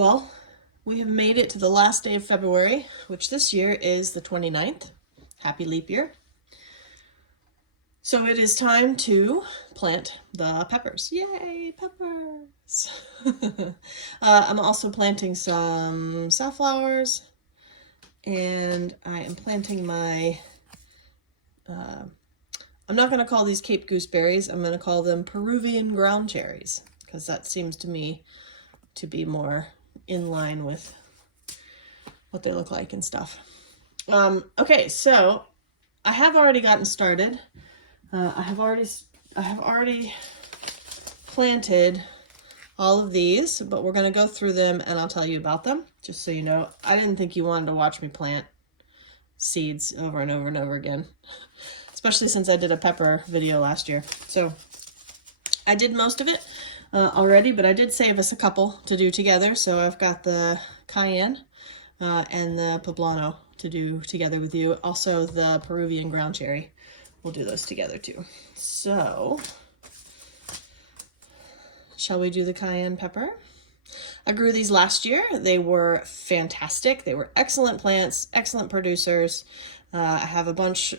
Well, we have made it to the last day of February, which this year is the 29th. Happy leap year. So it is time to plant the peppers. Yay, peppers! I'm also planting some safflowers, and I am planting my, I'm not going to call these Cape gooseberries, I'm going to call them Peruvian ground cherries, because that seems to me to be more in line with what they look like and stuff. Okay, so I have already gotten started. I have already planted all of these, but we're going to go through them and I'll tell you about them, just so you know. I didn't think you wanted to watch me plant seeds over and over and over again, especially since I did a pepper video last year. So I did most of it already, but I did save us a couple to do together. So I've got the cayenne and the poblano to do together with you. Also the Peruvian ground cherry. We'll do those together too. So, shall we do the cayenne pepper? I grew these last year. They were fantastic. They were excellent plants, excellent producers. I have a bunch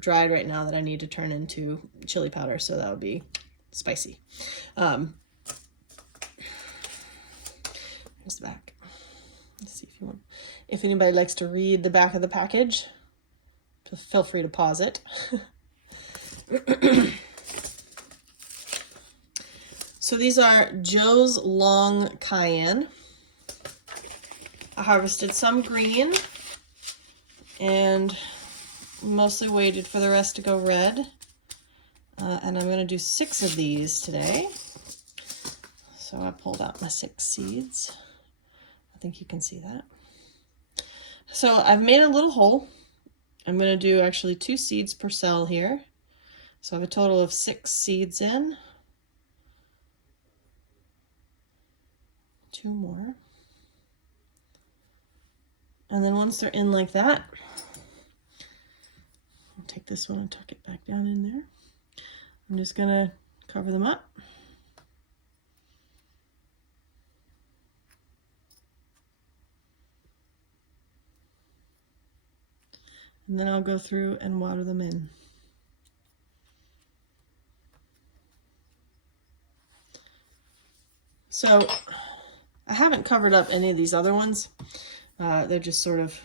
dried right now that I need to turn into chili powder, so that'll be spicy. Here's the back. Let's see if you want. If anybody likes to read the back of the package, feel free to pause it. So these are Joe's Long Cayenne. I harvested some green and mostly waited for the rest to go red. And I'm going to do 6 of these today. So I pulled out my 6 seeds. I think you can see that. So I've made a little hole. I'm going to do actually 2 seeds per cell here. So I have a total of 6 seeds in. 2 more. And then once they're in like that, I'll take this one and tuck it back down in there. I'm just going to cover them up. And then I'll go through and water them in. So I haven't covered up any of these other ones. They're just sort of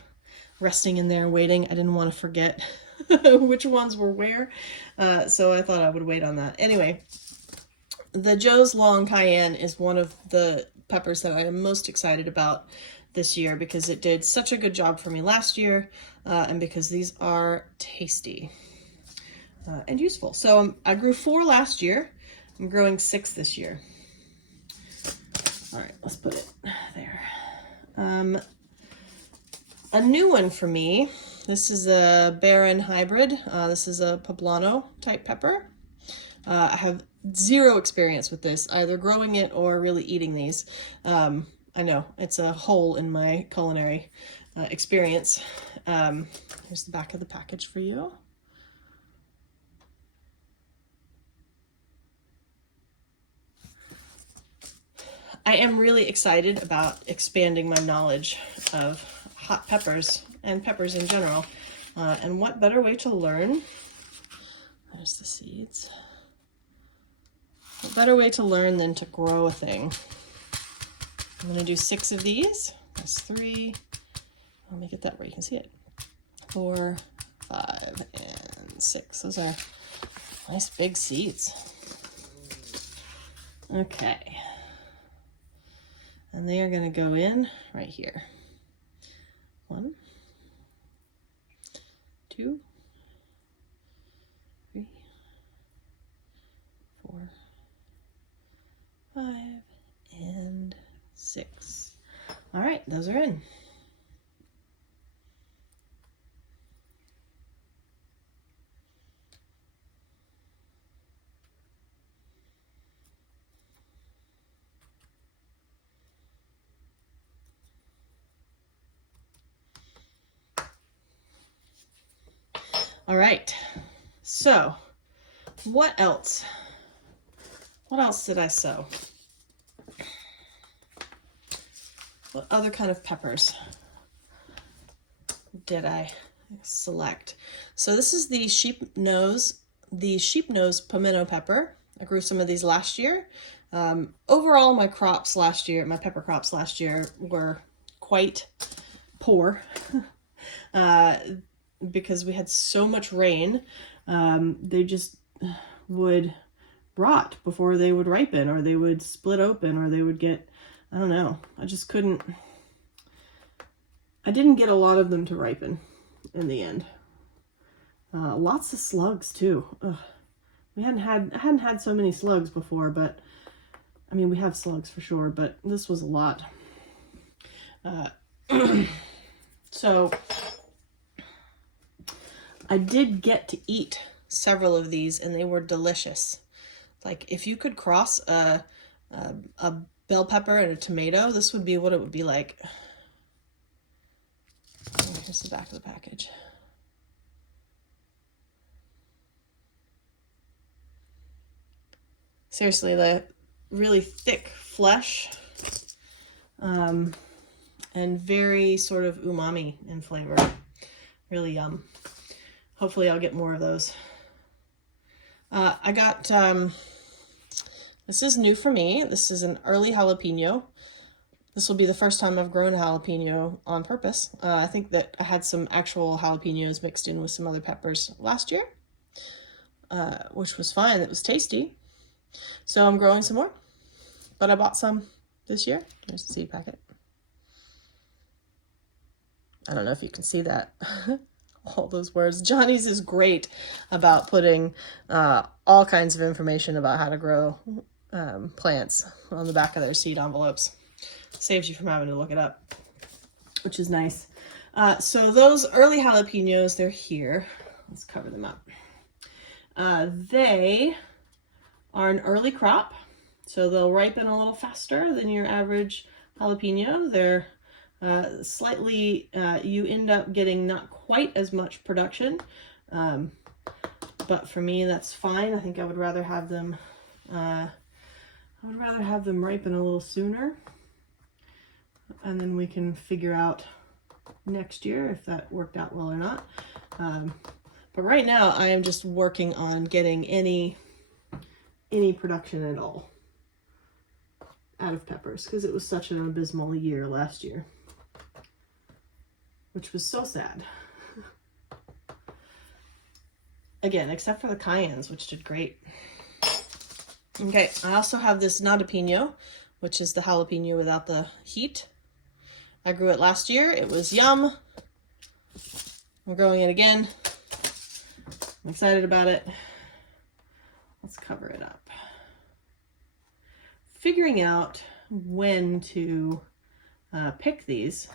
resting in there waiting. I didn't want to forget which ones were where. So I thought I would wait on that. Anyway, the Joe's Long Cayenne is one of the peppers that I am most excited about this year because it did such a good job for me last year and because these are tasty and useful. So I grew 4 last year. I'm growing 6 this year. All right, let's put it there. A new one for me. This is a Baron hybrid. This is a poblano type pepper. I have 0 experience with this, either growing it or really eating these. I know, it's a hole in my culinary experience. Here's the back of the package for you. I am really excited about expanding my knowledge of hot peppers and peppers in general. And what better way to learn? There's the seeds. What better way to learn than to grow a thing? I'm going to do 6 of these. That's 3. Let me get that where you can see it. 4, 5, and 6. Those are nice big seeds. Okay. And they are going to go in right here. 1, 2, 3, 4, 5, and 6. All right, those are in. All right, so what else? What else did I sow? What other kind of peppers did I select? So this is the sheep nose pimento pepper. I grew some of these last year. Overall, my crops last year, my pepper crops last year were quite poor because we had so much rain. They just would rot before they would ripen, or they would split open, or they would get, I don't know. I didn't get a lot of them to ripen in the end. Lots of slugs too. Ugh. I hadn't had so many slugs before, but I mean, we have slugs for sure, but this was a lot. So I did get to eat several of these, and they were delicious. Like, if you could cross a bell pepper and a tomato, this would be what it would be like. Oh, here's the back of the package. Seriously, the really thick flesh, and very sort of umami in flavor. Really yum. Hopefully I'll get more of those. I got, this is new for me. This is an early jalapeno. This will be the first time I've grown a jalapeno on purpose. I think that I had some actual jalapenos mixed in with some other peppers last year, which was fine. It was tasty. So I'm growing some more, but I bought some this year. There's the seed packet. I don't know if you can see that. All those words. Johnny's is great about putting all kinds of information about how to grow plants on the back of their seed envelopes. Saves you from having to look it up, which is nice. So those early jalapenos, they're here. Let's cover them up. They are an early crop, so they'll ripen a little faster than your average jalapeno. They're slightly, you end up getting not quite as much production, but for me that's fine. I think I would rather have them ripen a little sooner, and then we can figure out next year if that worked out well or not. But right now I am just working on getting any production at all out of peppers, because it was such an abysmal year last year, which was so sad. Again, except for the cayennes, which did great. Okay, I also have this jalapeno, which is the jalapeno without the heat. I grew it last year. It was yum. I'm growing it again. I'm excited about it. Let's cover it up. Figuring out when to pick these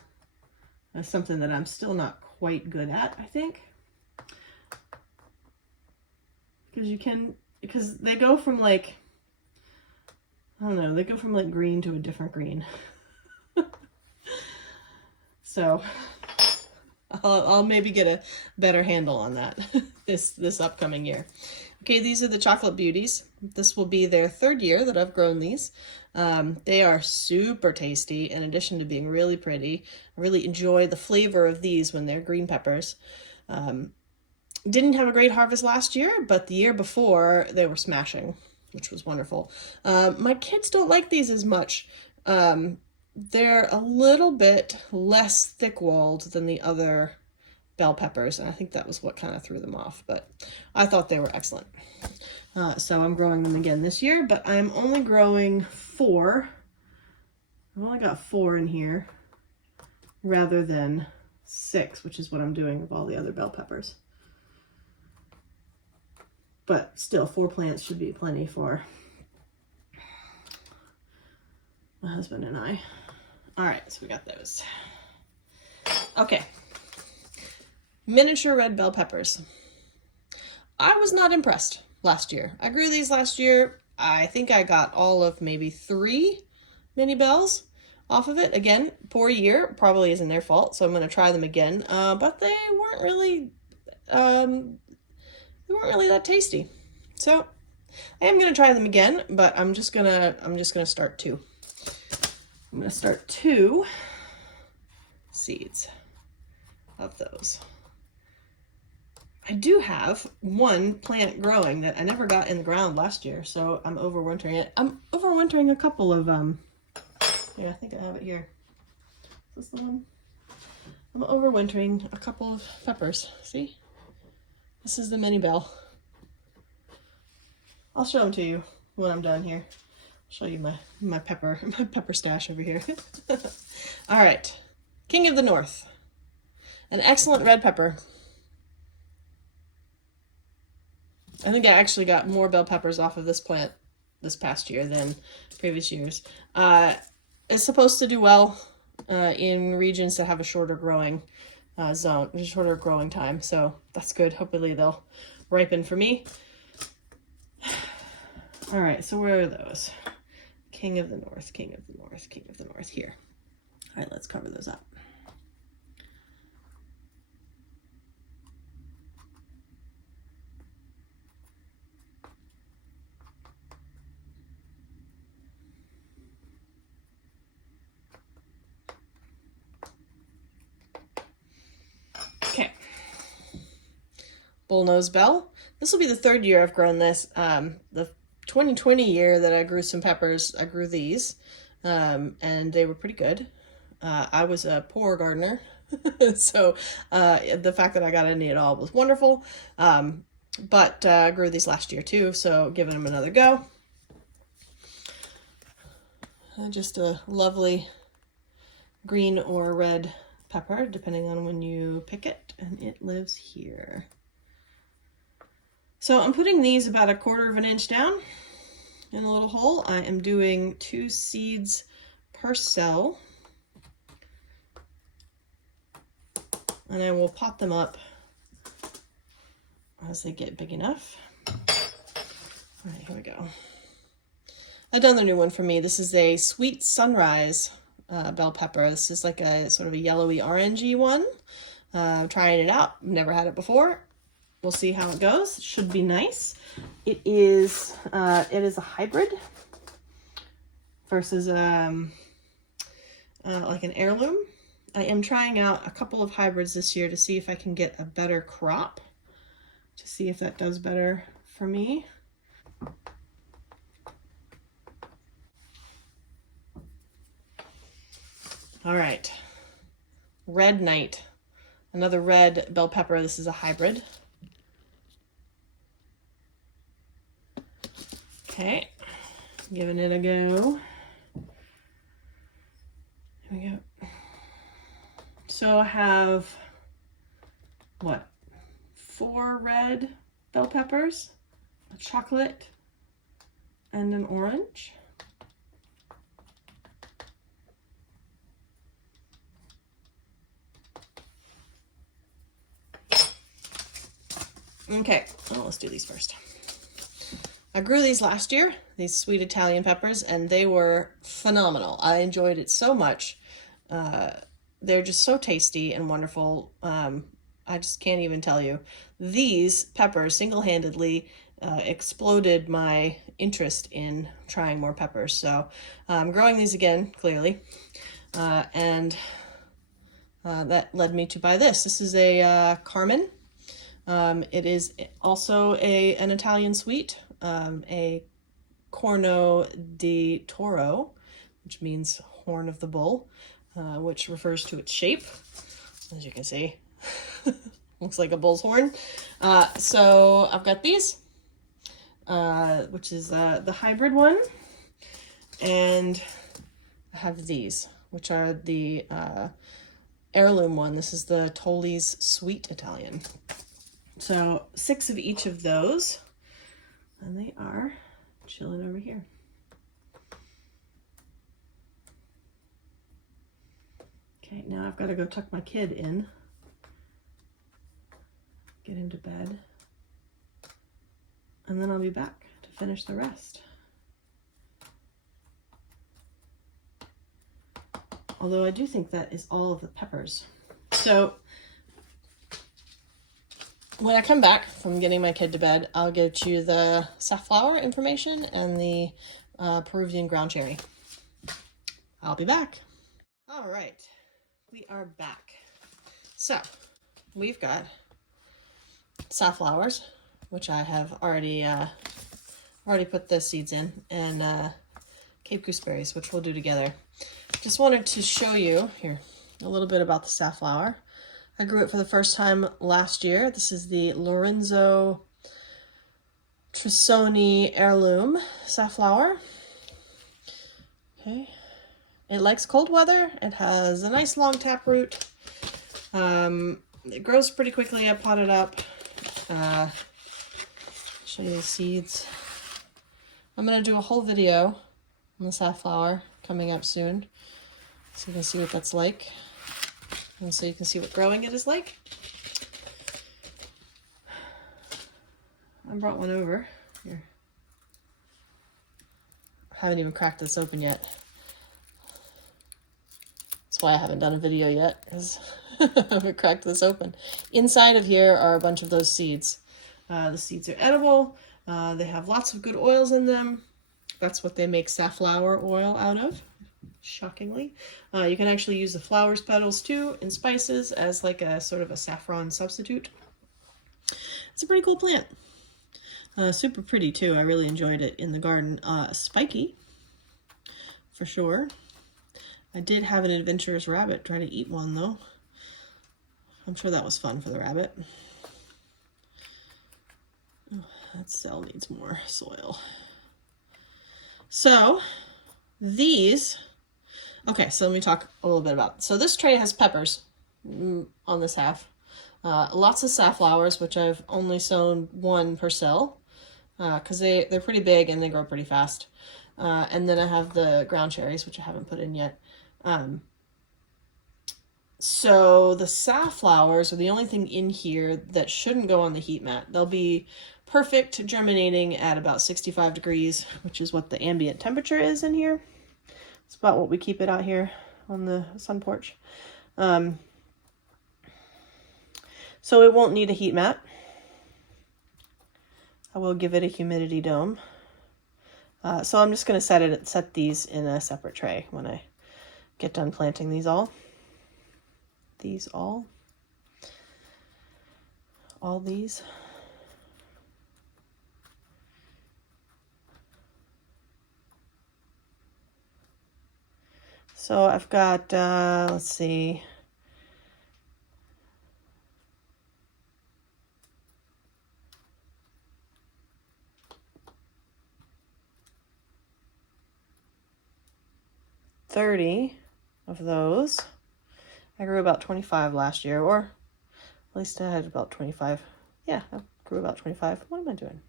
is something that I'm still not quite good at, I think. Because they go from like, I don't know, they go from like green to a different green. So I'll maybe get a better handle on that this upcoming year. Okay, these are the Chocolate Beauties. This will be their third year that I've grown these. They are super tasty in addition to being really pretty. I really enjoy the flavor of these when they're green peppers. Didn't have a great harvest last year, but the year before they were smashing, which was wonderful. My kids don't like these as much. They're a little bit less thick-walled than the other bell peppers, and I think that was what kind of threw them off, but I thought they were excellent. So I'm growing them again this year, but I'm only growing 4. I've only got 4 in here rather than 6, which is what I'm doing with all the other bell peppers. But still, 4 plants should be plenty for my husband and I. All right, so we got those. Okay. Miniature red bell peppers. I was not impressed last year. I grew these last year. I think I got all of maybe 3 mini bells off of it. Again, poor year, probably isn't their fault, so I'm going to try them again. But they weren't really that tasty. So I am going to try them again, but I'm just going to start 2. I'm going to start 2 seeds of those. I do have one plant growing that I never got in the ground last year, so I'm overwintering it. I'm overwintering a couple of, yeah, I think I have it here. Is this the one? I'm overwintering a couple of peppers. See? This is the mini bell. I'll show them to you when I'm done here. I'll show you my pepper stash over here. All right, King of the North. An excellent red pepper. I think I actually got more bell peppers off of this plant this past year than previous years. It's supposed to do well in regions that have a shorter growing zone, a shorter growing time. So that's good. Hopefully they'll ripen for me. All right, so where are those? King of the North, King of the North, King of the North, here. All right, let's cover those up. Okay. Bullnose bell. This will be the third year I've grown this. The 2020 year that I grew some peppers, I grew these, and they were pretty good. I was a poor gardener, so the fact that I got any at all was wonderful. But I grew these last year too, so giving them another go. Just a lovely green or red pepper, depending on when you pick it, and it lives here. So I'm putting these about 1/4 of an inch down in a little hole. I am doing 2 seeds per cell, and I will pot them up as they get big enough. All right, here we go. I've done the new one for me. This is a Sweet Sunrise bell pepper. This is like a sort of a yellowy orangey one. Trying it out. Never had it before. We'll see how it goes. It should be nice. It is a hybrid versus like an heirloom. I am trying out a couple of hybrids this year to see if I can get a better crop, to see if that does better for me. All right, Red Knight, another red bell pepper. This is a hybrid. Okay, giving it a go. Here we go. So I have, what, 4 red bell peppers, a chocolate, and an orange. Okay, well, let's do these first. I grew these last year, these sweet Italian peppers, and they were phenomenal. I enjoyed it so much. They're just so tasty and wonderful. I just can't even tell you. These peppers single-handedly exploded my interest in trying more peppers. So I'm growing these again, clearly. And that led me to buy this. This is a Carmen. It is also an Italian sweet, a Corno di Toro, which means horn of the bull, which refers to its shape, as you can see. Looks like a bull's horn. So I've got these, which is the hybrid one, and I have these, which are the heirloom one. This is the Tolli's Sweet Italian. So 6 of each of those, and they are chilling over here. Okay, now I've got to go tuck my kid in, get him to bed, and then I'll be back to finish the rest. Although I do think that is all of the peppers. So when I come back from getting my kid to bed, I'll get you the safflower information and the Peruvian ground cherry. I'll be back. All right. We are back. So we've got Safflowers, which I have already put the seeds in, and Cape gooseberries, which we'll do together. Just wanted to show you here a little bit about the safflower. I grew it for the first time last year. This is the Lorenzo Trisoni heirloom safflower. Okay. It likes cold weather. It has a nice long taproot. It grows pretty quickly. I potted up. Show you the seeds. I'm going to do a whole video on the safflower coming up soon, so you can see what that's like, and so you can see what growing it is like. I brought one over here. I haven't even cracked this open yet. That's why I haven't done a video yet, is I haven't cracked this open. Inside of here are a bunch of those seeds. The seeds are edible. They have lots of good oils in them. That's what they make safflower oil out of, shockingly. You can actually use the flowers petals too in spices as like a sort of a saffron substitute. It's a pretty cool plant. Super pretty too. I really enjoyed it in the garden. Spiky, for sure. I did have an adventurous rabbit try to eat one though. I'm sure that was fun for the rabbit. Oh, that cell needs more soil. So these, okay, so let me talk a little bit about, so this tray has peppers on this half. Lots of safflowers, which I've only sown one per cell, because they're pretty big and they grow pretty fast. And then I have the ground cherries, which I haven't put in yet. So the safflowers are the only thing in here that shouldn't go on the heat mat. They'll be perfect germinating at about 65 degrees, which is what the ambient temperature is in here. It's about what we keep it out here on the sun porch. So it won't need a heat mat. I will give it a humidity dome. So I'm just going to set these in a separate tray when I get done planting these all. All these. So I've got, let's see, $30 of those. I grew about 25 last year, or at least I had about 25. Yeah, I grew about 25. What am I doing?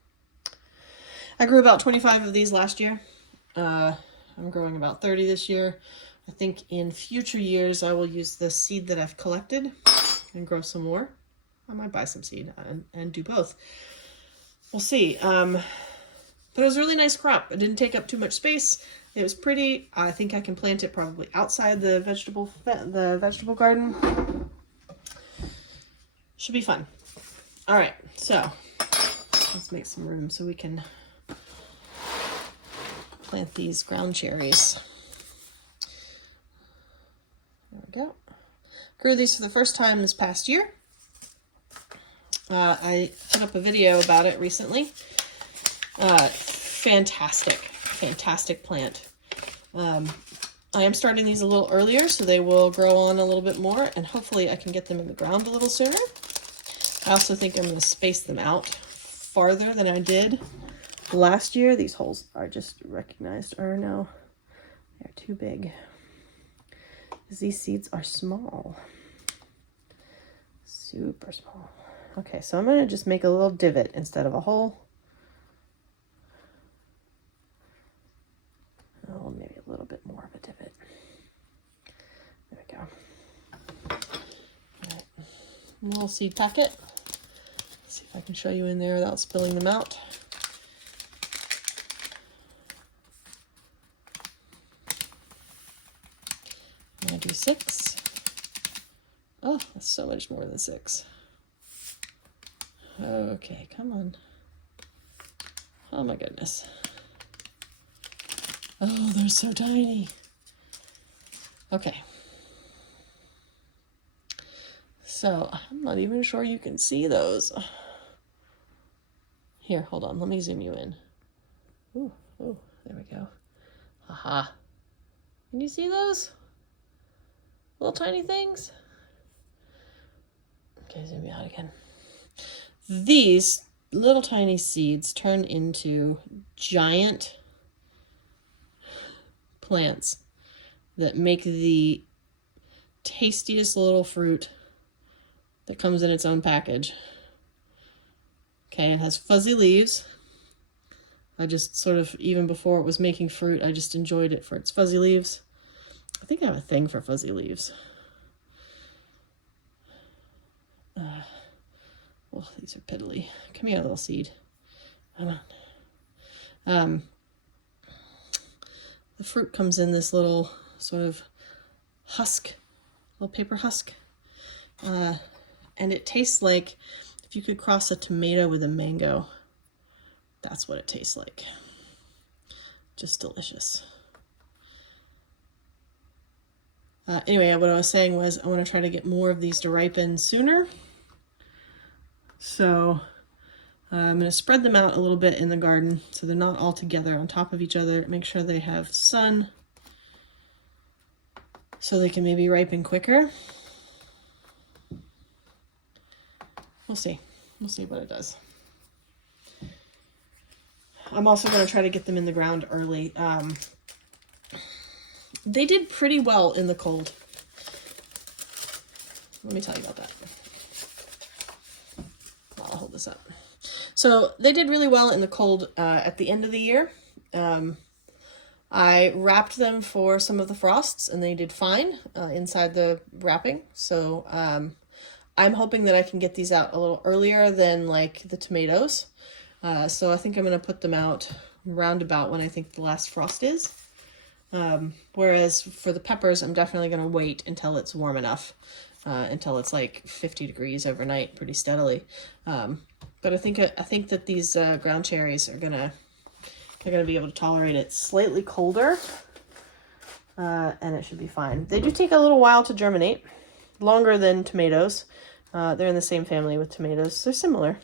I grew about 25 of these last year. I'm growing about 30 this year. I think in future years I will use the seed that I've collected and grow some more. I might buy some seed and do both. We'll see. But it was a really nice crop. It didn't take up too much space. It was pretty. I think I can plant it probably outside the vegetable garden. Should be fun. All right, so let's make some room so we can plant these ground cherries. There we go. Grew these for the first time this past year. I put up a video about it recently. Fantastic plant. I am starting these a little earlier so they will grow on a little bit more, and hopefully I can get them in the ground a little sooner. I also think I'm going to space them out farther than I did last year. These holes are just recognized, or no, they're too big. These seeds are small. Super small. Okay, so I'm going to just make a little divot instead of a hole. Oh, maybe a little bit more of a divot. There we go. All right. A little seed packet. Let's see if I can show you in there without spilling them out. I'm going to do 6. Oh, that's so much more than 6. Okay, come on. Oh my goodness. Oh, they're so tiny. Okay. So I'm not even sure you can see those. Here, hold on, let me zoom you in. Ooh, there we go. Haha. Can you see those? Little tiny things? Okay, zoom you out again. These little tiny seeds turn into giant plants that make the tastiest little fruit that comes in its own package. Okay, it has fuzzy leaves. I just sort of, even before it was making fruit, I just enjoyed it for its fuzzy leaves. I think I have a thing for fuzzy leaves. Oh, these are piddly. Come here, little seed. Come on. The fruit comes in this little sort of husk, little paper husk. And it tastes like if you could cross a tomato with a mango. That's what it tastes like. Just delicious. Anyway, what I was saying was I want to try to get more of these to ripen sooner. So I'm going to spread them out a little bit in the garden so they're not all together on top of each other. Make sure they have sun so they can maybe ripen quicker. We'll see. We'll see what it does. I'm also going to try to get them in the ground early. They did pretty well in the cold. Let me tell you about that. I'll hold this up. So they did really well in the cold at the end of the year. I wrapped them for some of the frosts and they did fine inside the wrapping. So I'm hoping that I can get these out a little earlier than like the tomatoes. So I think I'm going to put them out roundabout when I think the last frost is. Whereas for the peppers, I'm definitely going to wait until it's warm enough, until it's like 50 degrees overnight pretty steadily. But I think that these ground cherries they're gonna be able to tolerate it slightly colder, and it should be fine. They do take a little while to germinate, longer than tomatoes. They're in the same family with tomatoes. They're similar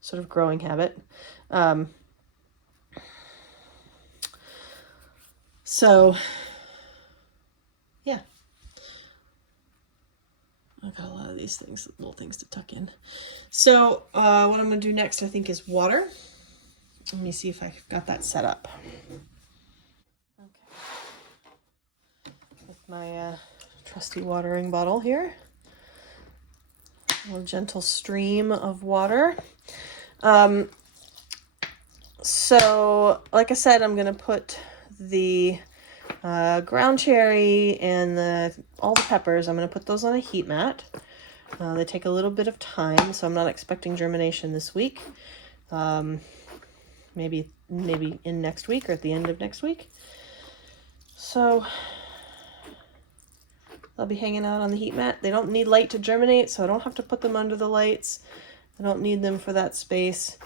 sort of growing habit. So, yeah. I've got a lot of these things, little things to tuck in. So, what I'm going to do next, I think, is water. Let me see if I've got that set up. Okay. With my trusty watering bottle here. A little gentle stream of water. So, like I said, I'm going to put the ground cherry and all the peppers, I'm going to put those on a heat mat. They take a little bit of time, so I'm not expecting germination this week. Maybe in next week or at the end of next week. So they'll be hanging out on the heat mat. They don't need light to germinate, so I don't have to put them under the lights. I don't need them for that space.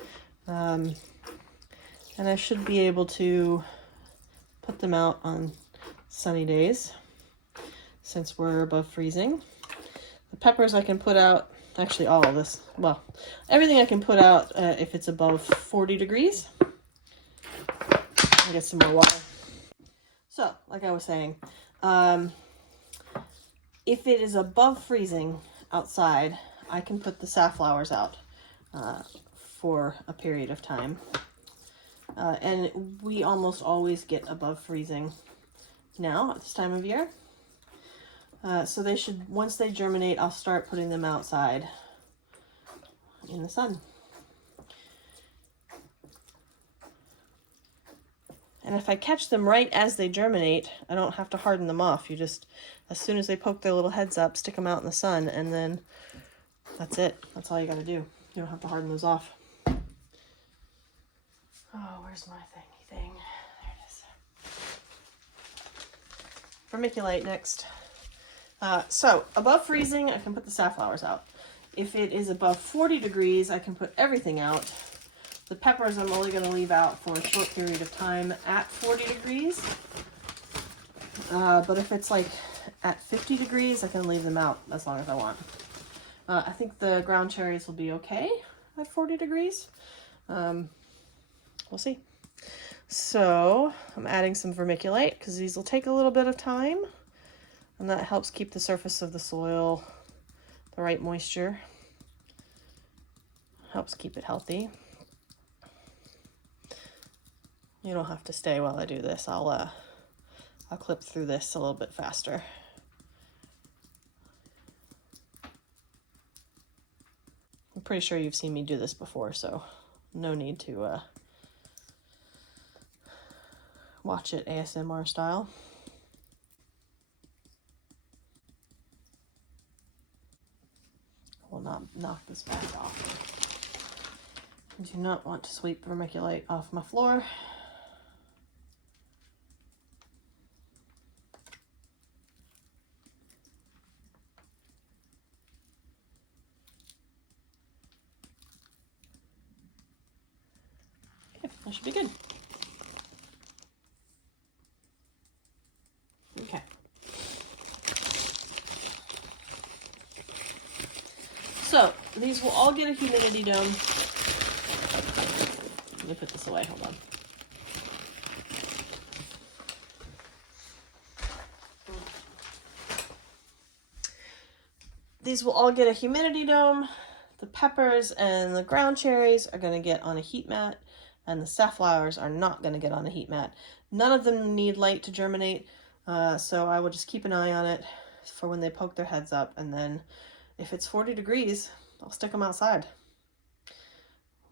And I should be able to put them out on sunny days since we're above freezing. The peppers I can put out, actually all of this, well, everything I can put out if it's above 40 degrees. I'll get some more water. So, like I was saying, if it is above freezing outside, I can put the safflowers out for a period of time. And we almost always get above freezing now at this time of year. So they should, once they germinate, I'll start putting them outside in the sun. And if I catch them right as they germinate, I don't have to harden them off. You just, as soon as they poke their little heads up, stick them out in the sun, and then that's it. That's all you got to do. You don't have to harden those off. Oh, where's my thingy thing? There it is. Vermiculite next. So above freezing, I can put the safflowers out. If it is above 40 degrees, I can put everything out. The peppers I'm only going to leave out for a short period of time at 40 degrees. But if it's like at 50 degrees. I can leave them out as long as I want. I think the ground cherries will be okay at 40 degrees. We'll see. So I'm adding some vermiculite because these will take a little bit of time, and that helps keep the surface of the soil the right moisture. Helps keep it healthy. You don't have to stay while I do this. I'll clip through this a little bit faster. I'm pretty sure you've seen me do this before, so no need to watch it ASMR style. I will not knock this back off. I do not want to sweep vermiculite off my floor. Okay, that should be good. Okay. So these will all get a humidity dome. Let me put this away, hold on. These will all get a humidity dome. The peppers and the ground cherries are gonna get on a heat mat, and the safflowers are not gonna get on a heat mat. None of them need light to germinate, so I will just keep an eye on it for when they poke their heads up, and then if it's 40 degrees, I'll stick them outside.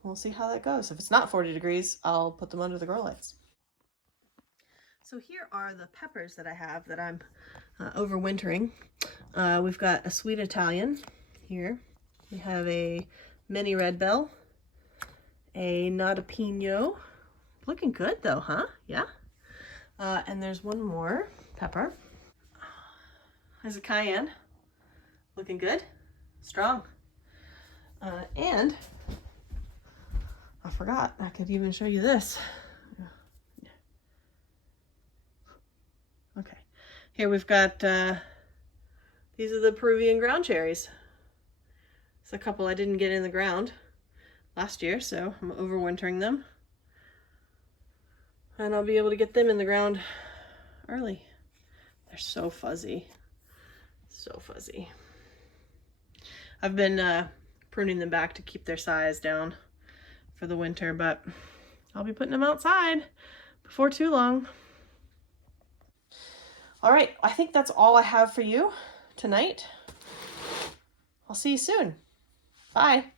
We'll see how that goes. If it's not 40 degrees, I'll put them under the grow lights. So here are the peppers that I have that I'm overwintering. We've got a sweet Italian here. We have a mini red bell, a notapino. Looking good though, huh? Yeah. And there's one more pepper. There's a cayenne. Looking good. Strong. And I forgot, I could even show you this. Okay, here we've got, these are the Peruvian ground cherries. It's a couple I didn't get in the ground last year, so I'm overwintering them. And I'll be able to get them in the ground early. They're so fuzzy, so fuzzy. I've been pruning them back to keep their size down for the winter, but I'll be putting them outside before too long. All right, I think that's all I have for you tonight. I'll see you soon. Bye.